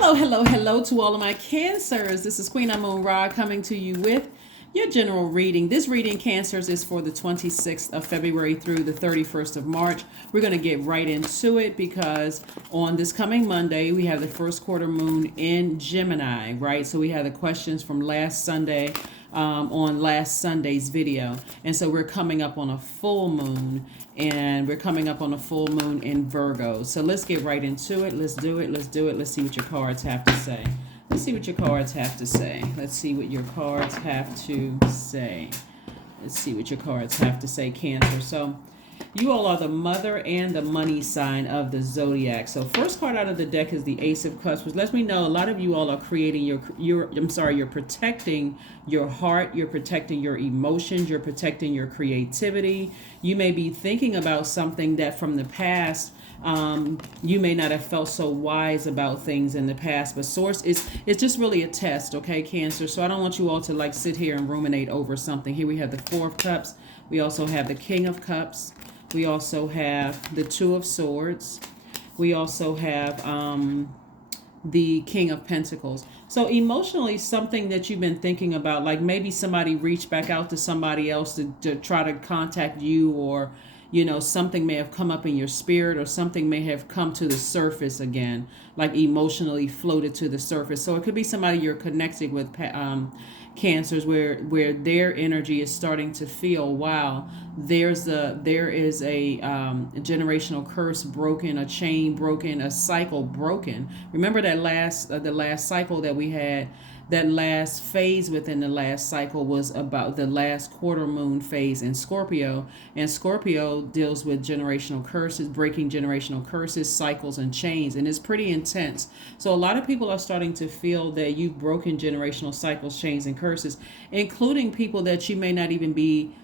Hello to all of my Cancers. This is Queen Amun Ra coming to you with your general reading. This reading, Cancers, is for the 26th of February through the 31st of March. We're going to get right into it because on this coming Monday, we have the first quarter moon in Gemini, right? So we have the questions from last Sunday on last Sunday's video. And so we're coming up on a full moon, and we're coming up on a full moon in Virgo. So let's get right into it. Let's do it. Let's see what your cards have to say. Let's see what your cards have to say. Let's see what your cards have to say. Let's see what your cards have to say, Cancer. So you all are the mother and the money sign of the Zodiac. So first card out of the deck is the Ace of Cups, which lets me know a lot of you all are creating you're protecting your heart, you're protecting your emotions, you're protecting your creativity. You may be thinking about something that from the past, you may not have felt so wise about things in the past, but source it's just really a test, okay, Cancer? So I don't want you all to like sit here and ruminate over something. Here we have the Four of Cups. We also have the King of Cups. We also have the Two of Swords. We also have the King of Pentacles. So emotionally, something that you've been thinking about, like maybe somebody reached back out to somebody else to try to contact you, or something may have come up in your spirit, or something may have come to the surface again, like emotionally floated to the surface. So it could be somebody you're connected with, Cancers, where their energy is starting to feel, wow, there is a generational curse broken, a chain broken, a cycle broken. Remember that the last cycle that we had. That last phase within the last cycle was about the last quarter moon phase in Scorpio. And Scorpio deals with generational curses, breaking generational curses, cycles, and chains. And it's pretty intense. So a lot of people are starting to feel that you've broken generational cycles, chains, and curses, including people that you may not even be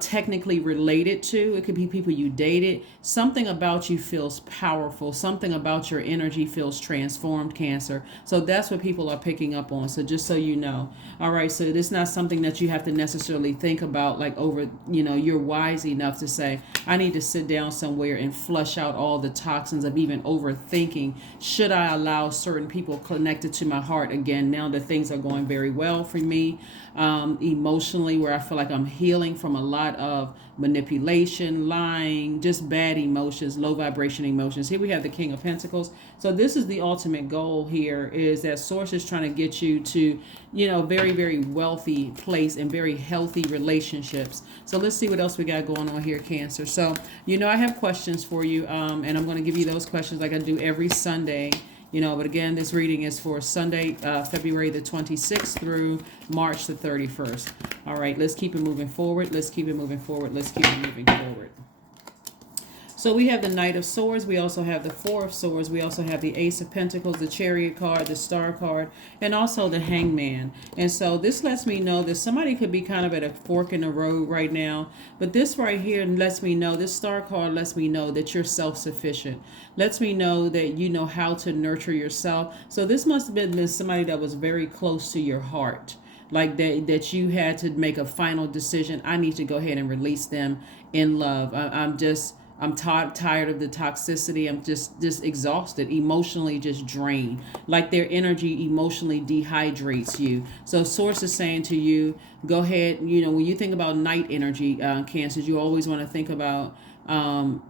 technically related to. It could be people you dated. Something about you feels powerful. Something about your energy feels transformed, Cancer. So that's what people are picking up on. So just so you know. All right. So it's not something that you have to necessarily think about like over, you're wise enough to say, I need to sit down somewhere and flush out all the toxins of even overthinking. Should I allow certain people connected to my heart again, now that things are going very well for me, emotionally, where I feel like I'm healing from a lot of manipulation, lying, just bad emotions, low vibration emotions. Here we have the King of Pentacles. So this is the ultimate goal here, is that source is trying to get you to, very, very wealthy place and very healthy relationships. So let's see what else we got going on here, Cancer. So, I have questions for you, and I'm going to give you those questions like I do every Sunday. But again, this reading is for Sunday, February the 26th through March the 31st. All right, let's keep it moving forward. Let's keep it moving forward. Let's keep it moving forward. So we have the Knight of Swords. We also have the Four of Swords. We also have the Ace of Pentacles, the Chariot card, the Star card, and also the Hangman. And so this lets me know that somebody could be kind of at a fork in the road right now. But this right here lets me know, this Star card lets me know that you're self-sufficient. Lets me know that you know how to nurture yourself. So this must have been somebody that was very close to your heart. Like that you had to make a final decision. I need to go ahead and release them in love. I'm tired of the toxicity. I'm just exhausted, emotionally just drained. Like their energy emotionally dehydrates you. So source is saying to you, go ahead. When you think about night energy, Cancers, you always want to think about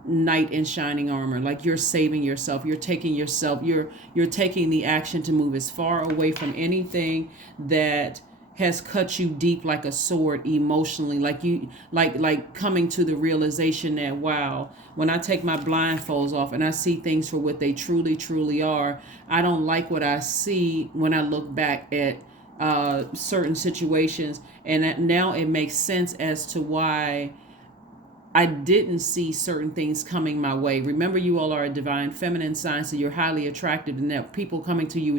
knight in shining armor. Like you're saving yourself. You're taking the action to move as far away from anything that has cut you deep like a sword emotionally, like coming to the realization that, wow, when I take my blindfolds off and I see things for what they truly, truly are, I don't like what I see when I look back at certain situations. And now it makes sense as to why I didn't see certain things coming my way. Remember, you all are a divine feminine sign, so you're highly attractive, and that people coming to you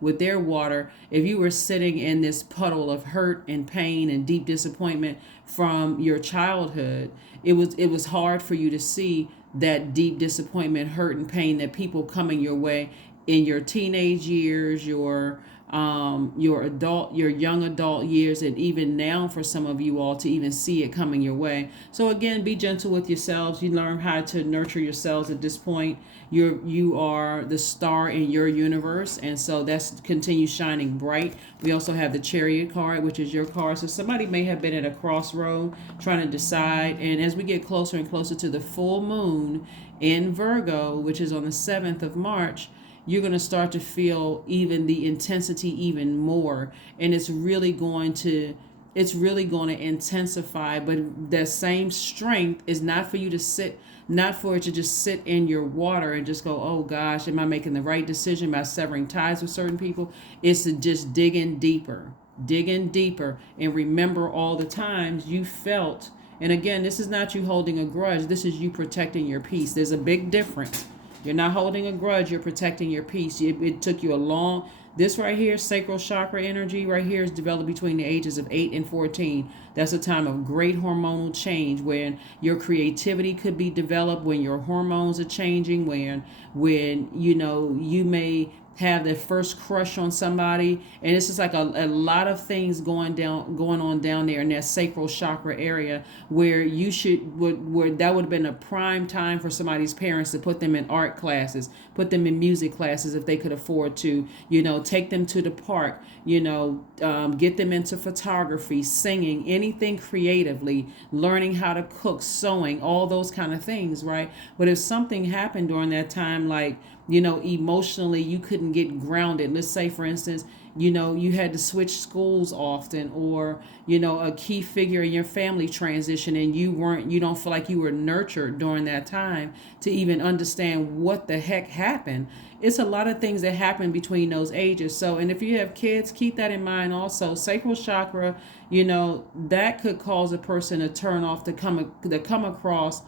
with their water, if you were sitting in this puddle of hurt and pain and deep disappointment from your childhood, it was hard for you to see that deep disappointment, hurt, and pain that people coming your way in your teenage years, your your young adult years, and even now for some of you all to even see it coming your way. So again, be gentle with yourselves. You learn how to nurture yourselves at this point. You are the star in your universe, and so that's continue shining bright. We also have the Chariot card, which is your card. So somebody may have been at a crossroad trying to decide, and as we get closer and closer to the full moon in Virgo, which is on the 7th of March, you're going to start to feel even the intensity even more, and it's really going to intensify. But that same strength is not for you to sit, not for it to just sit in your water and just go, oh gosh, am I making the right decision by severing ties with certain people? It's to just dig in deeper, and remember all the times you felt. And again, this is not you holding a grudge, this is you protecting your peace. There's a big difference. You're not holding a grudge, you're protecting your peace. It took you a long, this right here, sacral chakra energy right here, is developed between the ages of 8 and 14. That's a time of great hormonal change when your creativity could be developed, when your hormones are changing, when you may have that first crush on somebody, and it's just like a lot of things going on down there in that sacral chakra area, where where that would have been a prime time for somebody's parents to put them in art classes, put them in music classes if they could afford to, take them to the park, get them into photography, singing, anything creatively, learning how to cook, sewing, all those kind of things, right? But if something happened during that time, like emotionally you couldn't get grounded. Let's say, for instance, you had to switch schools often, or a key figure in your family transition, and you don't feel like you were nurtured during that time to even understand what the heck happened. It's a lot of things that happen between those ages. So, and if you have kids, keep that in mind also. Sacral chakra, that could cause a person to turn off, to come across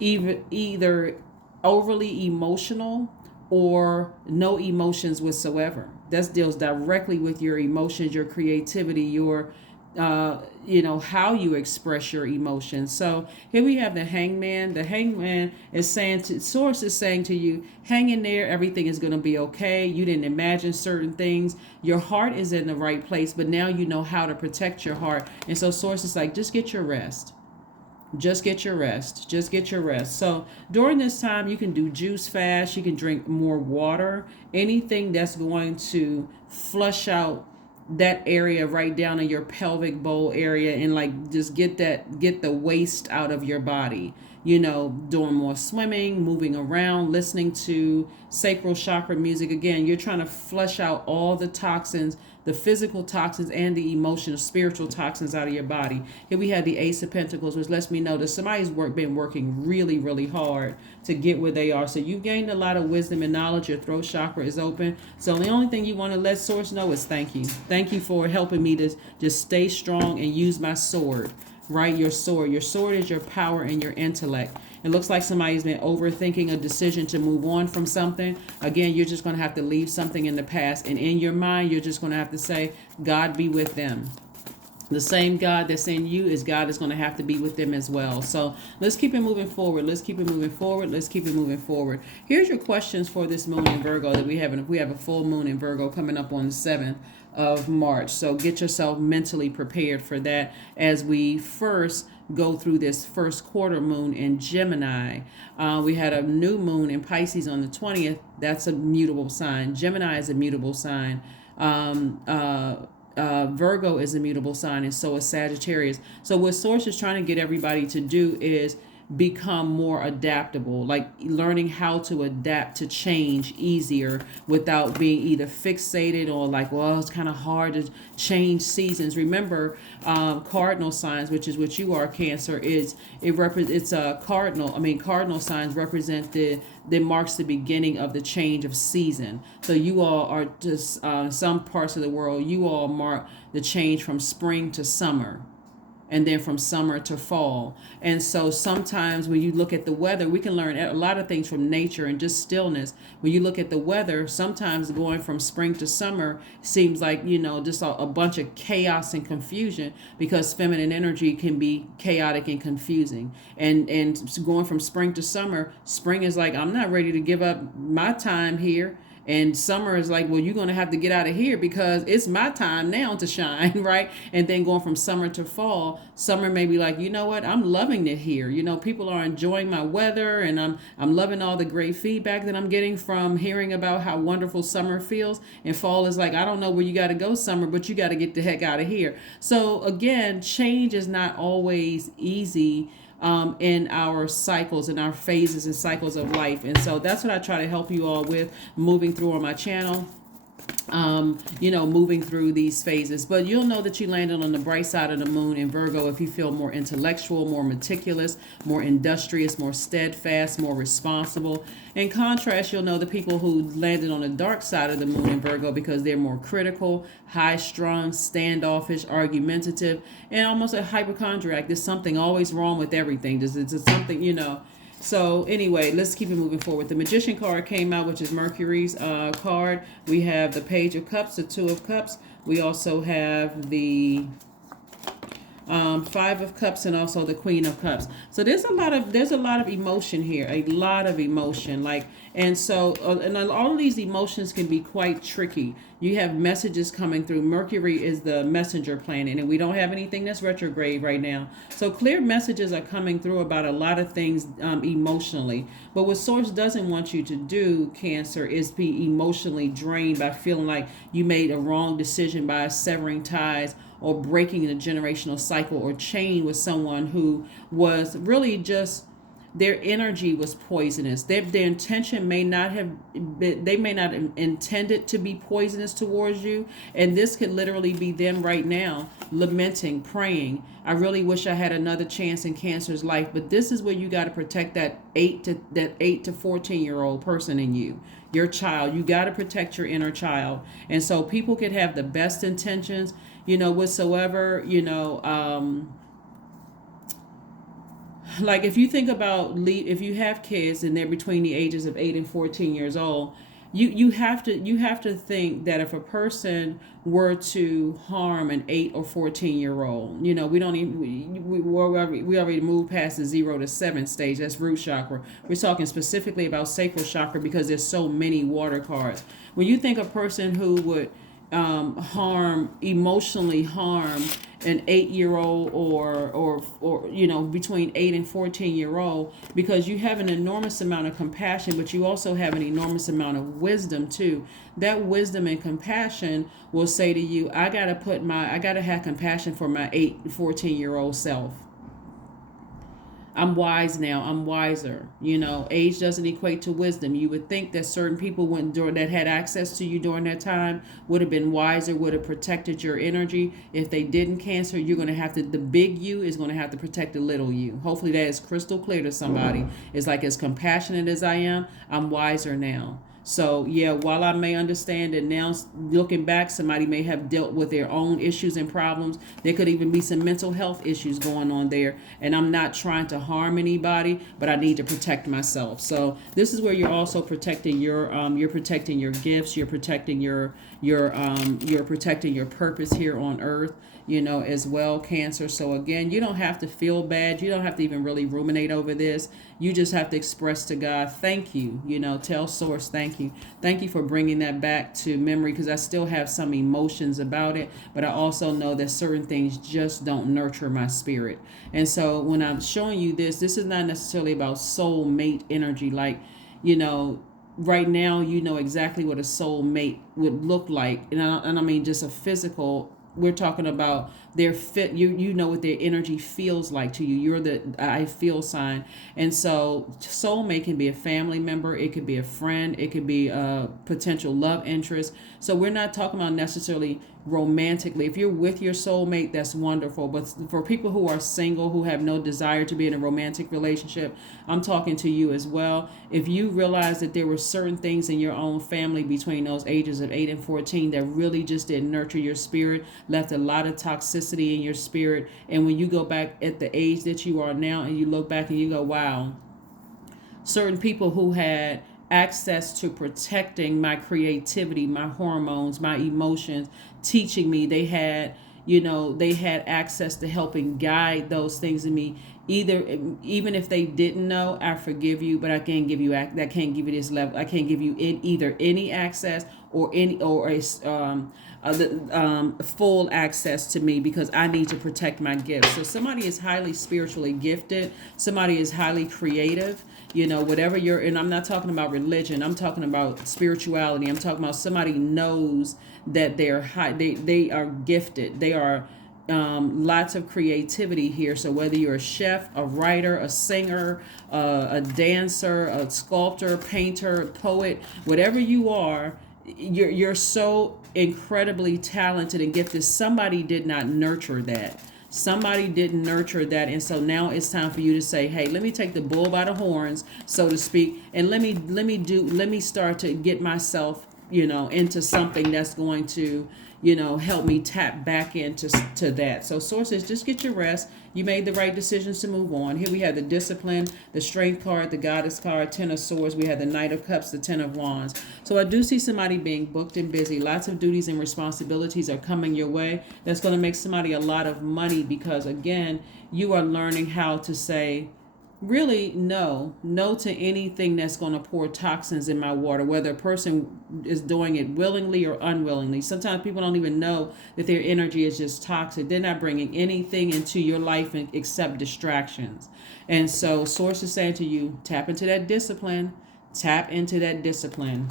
either overly emotional or no emotions whatsoever. That deals directly with your emotions, your creativity, your how you express your emotions. So here we have the Hangman. The Hangman is saying to Source, is saying to you, hang in there, everything is going to be okay. You didn't imagine certain things. Your heart is in the right place, but now you know how to protect your heart. And so Source is like, just get your rest. Just get your rest. Just get your rest. So during this time, you can do juice fast. You can drink more water. Anything that's going to flush out that area right down in your pelvic bowl area, and like just get the waste out of your body. Doing more swimming, moving around, listening to sacral chakra music. Again, you're trying to flush out all the toxins, the physical toxins and the emotional, spiritual toxins out of your body. Here we have the Ace of Pentacles, which lets me know that somebody's been working really, really hard to get where they are. So you've gained a lot of wisdom and knowledge. Your throat chakra is open. So the only thing you want to let Source know is thank you. Thank you for helping me to just stay strong and use my sword. Right? Your sword. Your sword is your power and your intellect. It looks like somebody's been overthinking a decision to move on from something. Again, you're just going to have to leave something in the past. And in your mind, you're just going to have to say, God be with them. The same God that's in you is God is going to have to be with them as well. So let's keep it moving forward. Let's keep it moving forward. Let's keep it moving forward. Here's your questions for this moon in Virgo that we have. We have a full moon in Virgo coming up on the 7th of March. So get yourself mentally prepared for that as we first go through this first quarter moon in Gemini. We had a new moon in Pisces on the 20th. That's a mutable sign. Gemini is a mutable sign. Virgo is a mutable sign, and so is Sagittarius. So what Source is trying to get everybody to do is become more adaptable, like learning how to adapt to change easier without being either fixated or like, well, it's kind of hard to change seasons. Remember, cardinal signs, which is what you are, Cancer, it's a cardinal signs represent that marks the beginning of the change of season. So you all are just some parts of the world, you all mark the change from spring to summer, and then from summer to fall. And so sometimes when you look at the weather, we can learn a lot of things from nature and just stillness. When you look at the weather, sometimes going from spring to summer seems like, just a bunch of chaos and confusion, because feminine energy can be chaotic and confusing. And going from spring to summer, spring is like, I'm not ready to give up my time here. And summer is like, well, you're going to have to get out of here because it's my time now to shine, right? And then going from summer to fall, summer may be like, you know what, I'm loving it here. People are enjoying my weather, and I'm loving all the great feedback that I'm getting from hearing about how wonderful summer feels. And fall is like, I don't know where you got to go, summer, but you got to get the heck out of here. So again, change is not always easy in our cycles, in our phases and cycles of life. And so that's what I try to help you all with moving through on my channel. Moving through these phases. But you'll know that you landed on the bright side of the moon in Virgo if you feel more intellectual, more meticulous, more industrious, more steadfast, more responsible. In contrast, you'll know the people who landed on the dark side of the moon in Virgo because they're more critical, high-strung, standoffish, argumentative, and almost a hypochondriac. There's something always wrong with everything. There's something. So anyway, let's keep it moving forward. The Magician card came out, which is Mercury's card. We have the Page of Cups, the Two of Cups. We also have the Five of Cups, and also the Queen of Cups. So there's a lot of emotion here, a lot of emotion. And all of these emotions can be quite tricky. You have messages coming through. Mercury is the messenger planet, and we don't have anything that's retrograde right now. So clear messages are coming through about a lot of things emotionally. But what Source doesn't want you to do, Cancer, is be emotionally drained by feeling like you made a wrong decision by severing ties or breaking the generational cycle or chain with someone who was really just, their energy was poisonous. Their intention may not have been, they may not have intended to be poisonous towards you. And this could literally be them right now lamenting, praying, I really wish I had another chance in Cancer's life. But this is where you got to protect that 8 to 14-year-old person in you, your child. You got to protect your inner child. And so people could have the best intentions, whatsoever, like if you think about if you have kids and they're between the ages of 8 and 14 years old, you have to think that if a person were to harm an 8 or 14-year-old, we don't even we already moved past the 0 to 7 stage. That's root chakra. We're talking specifically about sacral chakra because there's so many water cards. When you think a person who would emotionally harm an 8-year-old or between 8 and 14-year-old, because you have an enormous amount of compassion, but you also have an enormous amount of wisdom too. That wisdom and compassion will say to you, I gotta have compassion for my 14-year-old self. I'm wise now. I'm wiser. Age doesn't equate to wisdom. You would think that certain people that had access to you during that time would have been wiser, would have protected your energy. If they didn't, Cancer, you're going to have to, the big you is going to have to protect the little you. Hopefully that is crystal clear to somebody. It's like, as compassionate as I am, I'm wiser now. So yeah, while I may understand that now, looking back, somebody may have dealt with their own issues and problems. There could even be some mental health issues going on there. And I'm not trying to harm anybody, but I need to protect myself. So this is where you're also protecting you're protecting your gifts. You're protecting you're protecting your purpose here on earth, as well, Cancer. So again, you don't have to feel bad. You don't have to even really ruminate over this. You just have to express to God, thank you, tell Source, thank you. Thank you for bringing that back to memory, because I still have some emotions about it, but I also know that certain things just don't nurture my spirit. And so when I'm showing you this is not necessarily about soulmate energy. Like, right now, exactly what a soulmate would look like. And I mean just a physical. We're talking about their fit. You know what their energy feels like to you. You're the I feel sign. And so soulmate can be a family member. It could be a friend. It could be a potential love interest. So we're not talking about necessarily romantically. If you're with your soulmate, that's wonderful. But for people who are single, who have no desire to be in a romantic relationship, I'm talking to you as well. If you realize that there were certain things in your own family between those ages of 8 and 14 that really just didn't nurture your spirit, left a lot of toxicity in your spirit, and when you go back at the age that you are now and you look back and you go, wow, certain people who had access to protecting my creativity, my hormones, my emotions, teaching me, they had access to helping guide those things in me. either, even if they didn't know, I forgive you, but I can't give you I can't give you this level. I can't give you either any access or any or a full access to me, because I need to protect my gifts. So somebody is highly spiritually gifted. Somebody is highly creative. Whatever you're, and I'm not talking about religion. I'm talking about spirituality. I'm talking about somebody knows that they're high. They are gifted. They are lots of creativity here. So whether you're a chef, a writer, a singer, a dancer, a sculptor, painter, poet, whatever you are, you're so incredibly talented and gifted. Somebody did not nurture that. Somebody didn't nurture that, and so now it's time for you to say, "Hey, let me take the bull by the horns, so to speak, and let me start to get myself, into something that's going to, help me tap back into that." So sources, just get your rest. You made the right decisions to move on. Here we have the discipline, the strength card, the goddess card, 10 of swords. We have the knight of cups, the 10 of wands. So I do see somebody being booked and busy. Lots of duties and responsibilities are coming your way. That's going to make somebody a lot of money, because again, you are learning how to say, really, no to anything that's going to pour toxins in my water, whether a person is doing it willingly or unwillingly. Sometimes people don't even know that their energy is just toxic. They're not bringing anything into your life except distractions. And so source is saying to you, tap into that discipline. Tap into that discipline.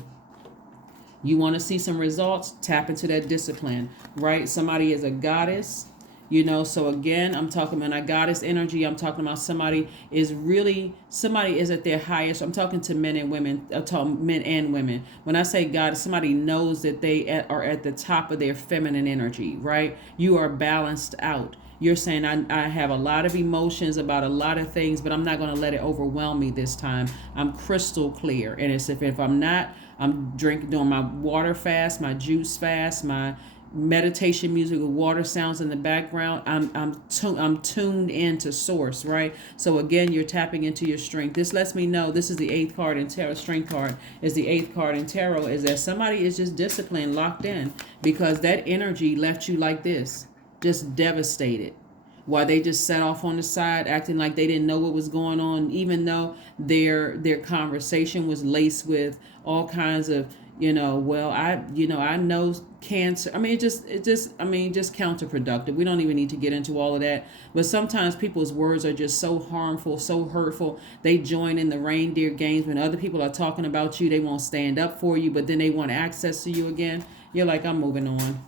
You want to see some results? Tap into that discipline, right? Somebody is a goddess. So again, I'm talking about a goddess energy. I'm talking about somebody is at their highest. I'm talking to men and women. I'm talking men and women. When I say goddess, somebody knows that they are at the top of their feminine energy, right? You are balanced out. You're saying, I have a lot of emotions about a lot of things, but I'm not going to let it overwhelm me this time. I'm crystal clear. And it's if I'm not, I'm doing my water fast, my juice fast, my meditation music with water sounds in the background. I'm tuned into source, right? So again, you're tapping into your strength. This lets me know, this is the 8th card in tarot. Strength card is the 8th card in tarot, is that somebody is just disciplined, locked in, because that energy left you like this, just devastated, while they just sat off on the side acting like they didn't know what was going on, even though their conversation was laced with all kinds of, I know cancer. Just counterproductive. We don't even need to get into all of that. But sometimes people's words are just so harmful, so hurtful. They join in the reindeer games. When other people are talking about you, they won't stand up for you, but then they want access to you again. You're like, I'm moving on.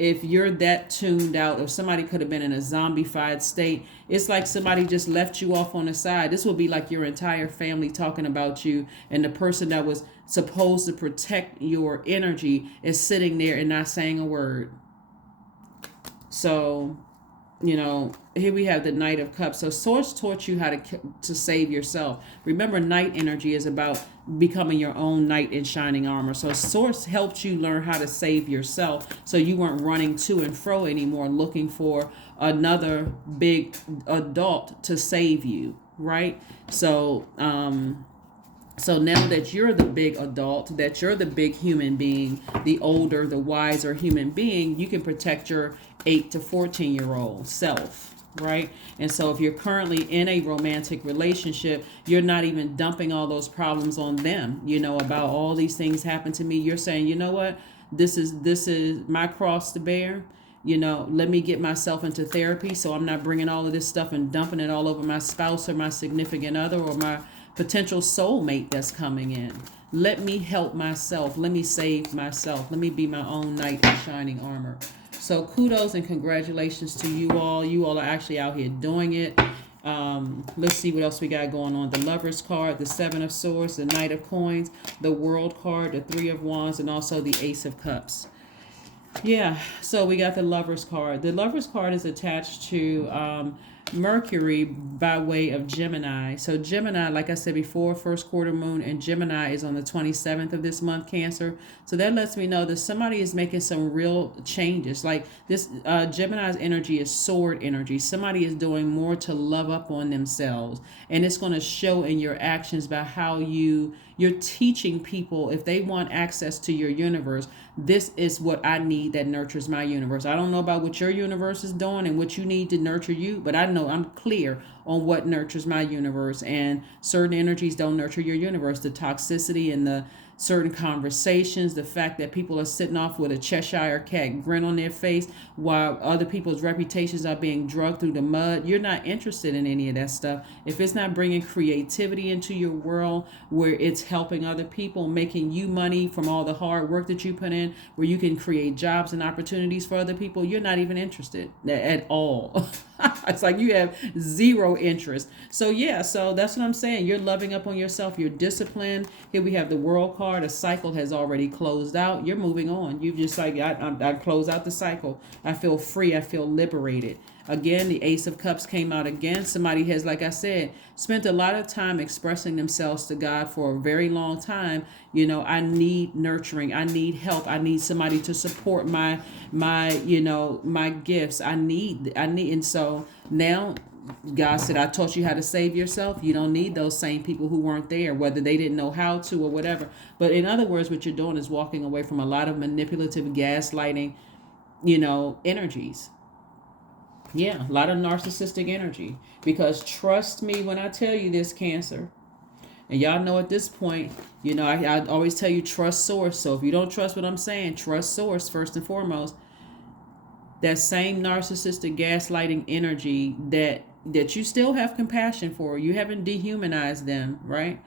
If you're that tuned out, or somebody could have been in a zombified state, it's like somebody just left you off on the side. This will be like your entire family talking about you, and the person that was supposed to protect your energy is sitting there and not saying a word. So, here we have the Knight of Cups. So Source taught you how to save yourself. Remember, Knight energy is about becoming your own knight in shining armor. So Source helped you learn how to save yourself, so you weren't running to and fro anymore looking for another big adult to save you, right? So now that you're the big adult, that you're the big human being, the older, the wiser human being, you can protect your 8 to 14-year-old self, right? And so if you're currently in a romantic relationship, you're not even dumping all those problems on them, about all these things happen to me. You're saying, you know what? This is my cross to bear. Let me get myself into therapy, so I'm not bringing all of this stuff and dumping it all over my spouse or my significant other or my potential soulmate that's coming in. Let me help myself. Let me save myself. Let me be my own knight in shining armor. So kudos and congratulations to you all. You all are actually out here doing it. Let's see what else we got going on. The Lover's card, the 7 of Swords, the Knight of Coins, the World card, the 3 of Wands, and also the Ace of Cups. Yeah, so we got the Lover's card. The Lover's card is attached to Mercury by way of Gemini. So Gemini, like I said before, first quarter moon, and Gemini is on the 27th of this month, Cancer. So that lets me know that somebody is making some real changes. Like this, Gemini's energy is sword energy. Somebody is doing more to love up on themselves, and it's going to show in your actions by how you You're teaching people, if they want access to your universe, this is what I need that nurtures my universe. I don't know about what your universe is doing and what you need to nurture you, but I know I'm clear on what nurtures my universe. And certain energies don't nurture your universe. The toxicity and the certain conversations, the fact that people are sitting off with a Cheshire cat grin on their face while other people's reputations are being dragged through the mud. You're not interested in any of that stuff. If it's not bringing creativity into your world, where it's helping other people, making you money from all the hard work that you put in, where you can create jobs and opportunities for other people, you're not even interested at all. It's like you have zero interest. So yeah, so that's what I'm saying. You're loving up on yourself. You're disciplined. Here we have the world card. A cycle has already closed out. You're moving on. You just like, I close out the cycle. I feel free. I feel liberated. Again, the Ace of Cups came out again. Somebody has, like I said, spent a lot of time expressing themselves to God for a very long time. I need nurturing. I need help. I need somebody to support my gifts. I need, and so now God said, I taught you how to save yourself. You don't need those same people who weren't there, whether they didn't know how to or whatever. But in other words, what you're doing is walking away from a lot of manipulative, gaslighting, energies. Yeah, a lot of narcissistic energy. Because trust me when I tell you this, Cancer. And y'all know at this point, I always tell you trust source. So if you don't trust what I'm saying, trust source first and foremost. That same narcissistic gaslighting energy that you still have compassion for. You haven't dehumanized them, right?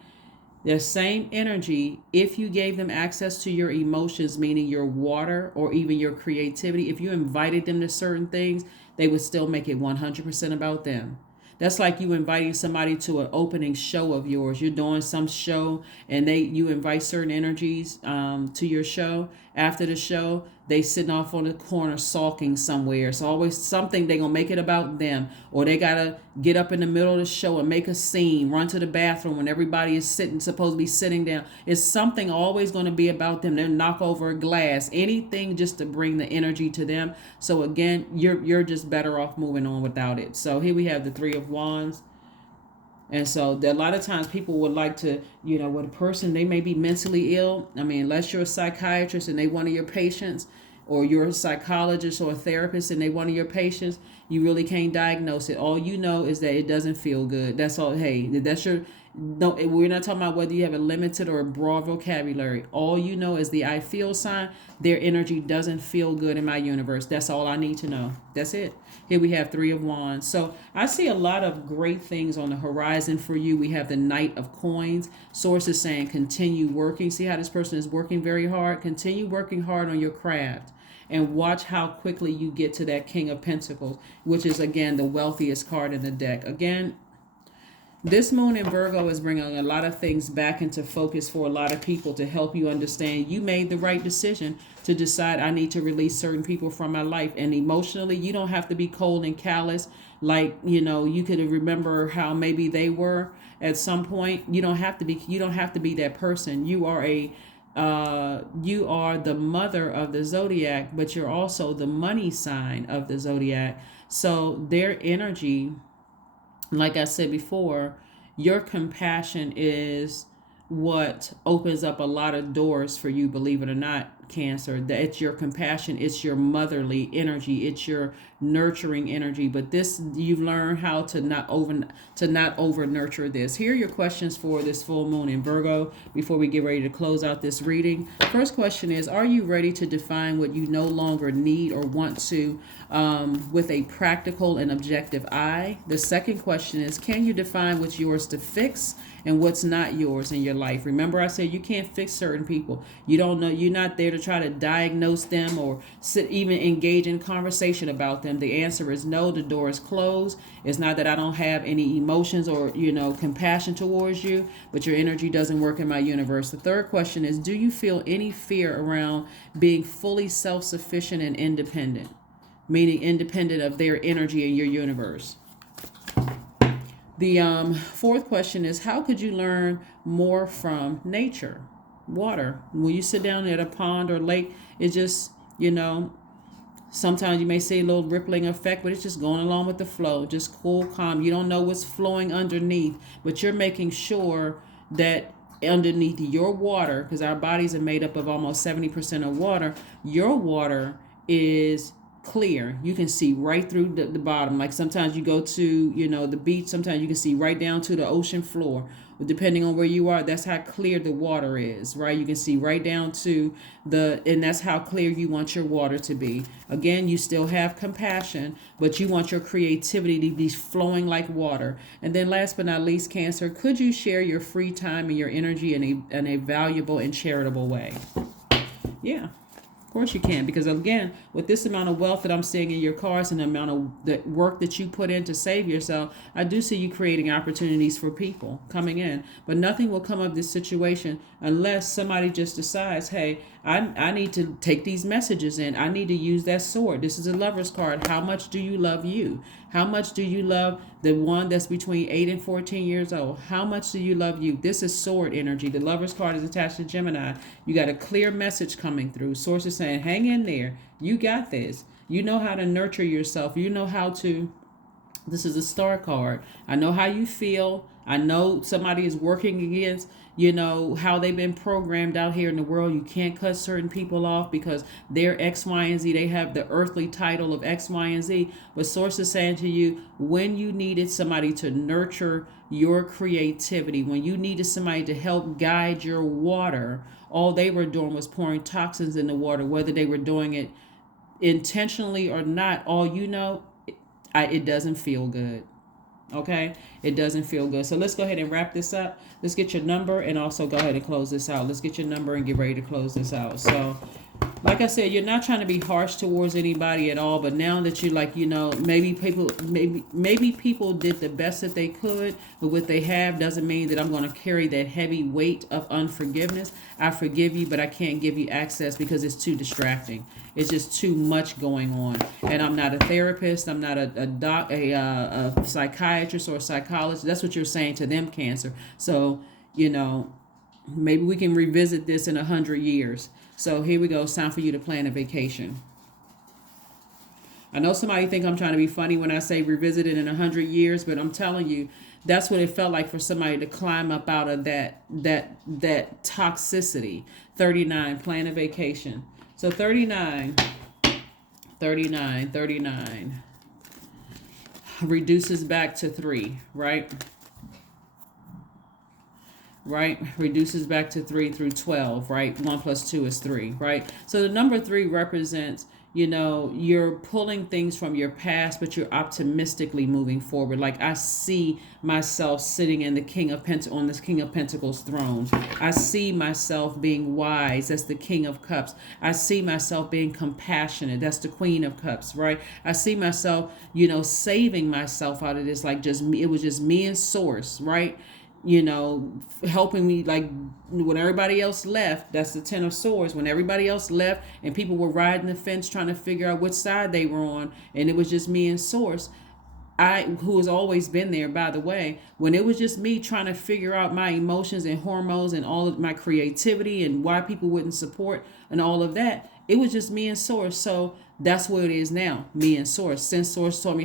The same energy, if you gave them access to your emotions, meaning your water or even your creativity, if you invited them to certain things, they would still make it 100% about them. That's like you inviting somebody to an opening show of yours. You're doing some show and you invite certain energies to your show. After the show, they sitting off on the corner sulking somewhere. So always something, they gonna make it about them, or they gotta get up in the middle of the show and make a scene, run to the bathroom when everybody is supposed to be sitting down. It's something always gonna be about them. They'll knock over a glass, anything just to bring the energy to them. So again, you're just better off moving on without it. So here we have the Three of Wands. And so a lot of times people would like to, with a person, they may be mentally ill. I mean, unless you're a psychiatrist and they one of your patients, or you're a psychologist or a therapist and they one of your patients, you really can't diagnose it. All you know is that it doesn't feel good. That's all. Hey, that's your... No, we're not talking about whether you have a limited or a broad vocabulary. All you know is the I feel sign. Their energy doesn't feel good in my universe. That's all I need to know. That's it. Here we have Three of Wands. So I see a lot of great things on the horizon for you. We have the Knight of Coins. Source is saying continue working. See how this person is working very hard? Continue working hard on your craft. And watch how quickly you get to that King of Pentacles, which is, again, the wealthiest card in the deck. Again, this moon in Virgo is bringing a lot of things back into focus for a lot of people to help you understand you made the right decision to decide I need to release certain people from my life. And emotionally, you don't have to be cold and callous. Like, you could remember how maybe they were at some point. You don't have to be that person. You are the mother of the Zodiac, but you're also the money sign of the Zodiac. So their energy, like I said before, your compassion is what opens up a lot of doors for you, believe it or not, Cancer. That it's your compassion, it's your motherly energy, it's your nurturing energy. But this, you've learned how to not over nurture this. Here are your questions for this full moon in Virgo before we get ready to close out this reading. First question is, are you ready to define what you no longer need or want to with a practical and objective eye? The second question is, can you define what's yours to fix and what's not yours in your life? Remember, I said you can't fix certain people. You don't know. You're not there to try to diagnose them or even engage in conversation about them. The answer is no. The door is closed. It's not that I don't have any emotions or compassion towards you, but your energy doesn't work in my universe. The third question is, do you feel any fear around being fully self-sufficient and independent, meaning independent of their energy in your universe? The fourth question is, how could you learn more from nature? Water. When you sit down at a pond or lake, it just, sometimes you may see a little rippling effect, but it's just going along with the flow, just cool, calm. You don't know what's flowing underneath, but you're making sure that underneath your water, because our bodies are made up of almost 70% of water, your water is clear. You can see right through the bottom. Like sometimes you go to, the beach, sometimes you can see right down to the ocean floor. Depending on where you are, that's how clear the water is, right? You can see right down to and that's how clear you want your water to be. Again, you still have compassion, but you want your creativity to be flowing like water. And then last but not least, Cancer, could you share your free time and your energy in a valuable and charitable way? Yeah. Of course you can, because again, with this amount of wealth that I'm seeing in your cards and the amount of the work that you put in to save yourself, I do see you creating opportunities for people coming in. But nothing will come of this situation unless somebody just decides, hey, I need to take these messages in. I need to use that sword. This is a Lover's card. How much do you love you? How much do you love the one that's between 8 and 14 years old? How much do you love you? This is sword energy. The Lover's card is attached to Gemini. You got a clear message coming through. Source is saying, hang in there. You got this. You know how to nurture yourself. You know how to. This is a star card. I know how you feel. I know somebody is working against, how they've been programmed out here in the world. You can't cut certain people off because they're X, Y, and Z. They have the earthly title of X, Y, and Z. But Source is saying to you, when you needed somebody to nurture your creativity, when you needed somebody to help guide your water, all they were doing was pouring toxins in the water, whether they were doing it intentionally or not. All it doesn't feel good. Okay, it doesn't feel good. So let's go ahead and wrap this up. Let's get your number and also go ahead and close this out. Let's get your number and get ready to close this out. So like I said, you're not trying to be harsh towards anybody at all, but now that you maybe people did the best that they could, but what they have doesn't mean that I'm going to carry that heavy weight of unforgiveness. I forgive you, but I can't give you access because it's too distracting. It's just too much going on. And I'm not a therapist. I'm not a psychiatrist or a psychologist. That's what you're saying to them, Cancer. So, maybe we can revisit this in 100 years. So here we go. It's time for you to plan a vacation. I know somebody think I'm trying to be funny when I say revisit it in 100 years, but I'm telling you, that's what it felt like for somebody to climb up out of that toxicity. 39, plan a vacation. So 39 reduces back to 3, right? Right? Reduces back to 3 through 12, right? 1 plus 2 is 3, right? So the number 3 represents, you're pulling things from your past, but you're optimistically moving forward. Like I see myself sitting in on this King of Pentacles throne. I see myself being wise. That's the King of Cups. I see myself being compassionate. That's the Queen of Cups, right? I see myself, saving myself out of this. Like it was just me and Source, right? Helping me, like when everybody else left. That's the 10 of Swords. When everybody else left and people were riding the fence trying to figure out which side they were on, and it was just me and Source, who has always been there, by the way, when it was just me trying to figure out my emotions and hormones and all of my creativity and why people wouldn't support and all of that, it was just me and Source. So that's what it is now, me and Source. Since Source taught me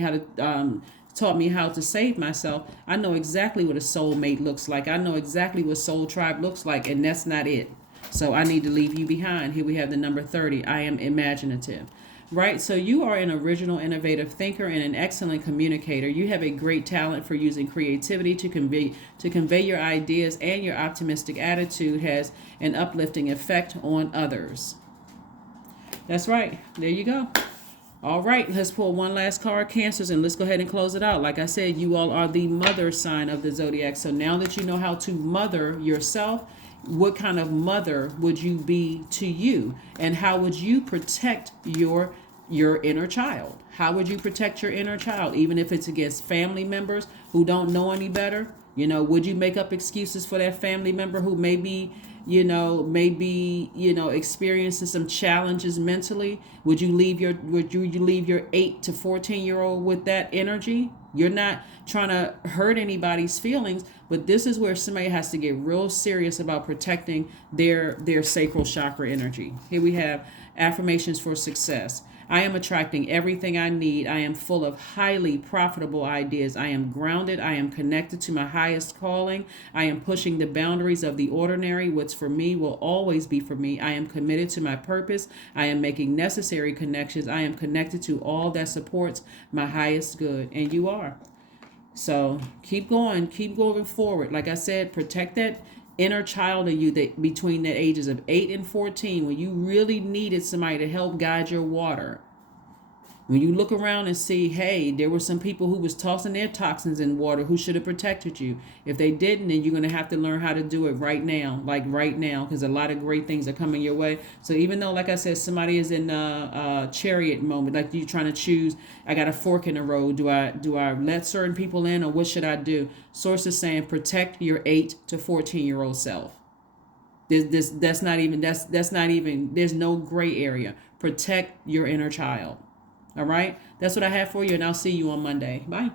how to save myself, I know exactly what a soulmate looks like. I know exactly what soul tribe looks like, and that's not it. So I need to leave you behind. Here we have the number 30. I am imaginative. Right? So you are an original, innovative thinker and an excellent communicator. You have a great talent for using creativity to convey your ideas, and your optimistic attitude has an uplifting effect on others. That's right. There you go. All right, let's pull one last card, Cancers, and let's go ahead and close it out. Like I said, you all are the mother sign of the Zodiac. So now that you know how to mother yourself, what kind of mother would you be to you? And how would you protect your inner child? How would you protect your inner child, even if it's against family members who don't know any better? Would you make up excuses for that family member who may be experiencing some challenges mentally? Would you leave your 8 to 14-year-old with that energy? You're not trying to hurt anybody's feelings, but this is where somebody has to get real serious about protecting their sacral chakra energy. Here we have affirmations for success. I am attracting everything I need. I am full of highly profitable ideas. I am grounded. I am connected to my highest calling. I am pushing the boundaries of the ordinary. What's for me will always be for me. I am committed to my purpose. I am making necessary connections. I am connected to all that supports my highest good. And you are. So keep going forward. Like I said, protect that inner child in you that between the ages of 8 and 14, when you really needed somebody to help guide your water. When you look around and see, hey, there were some people who was tossing their toxins in water who should have protected you. If they didn't, then you're going to have to learn how to do it right now, because a lot of great things are coming your way. So even though, like I said, somebody is in a chariot moment, like you're trying to choose, I got a fork in the road. Do I let certain people in, or what should I do? Source is saying protect your 8 to 14-year-old self. That's not even, there's no gray area. Protect your inner child. All right. That's what I have for you, and I'll see you on Monday. Bye.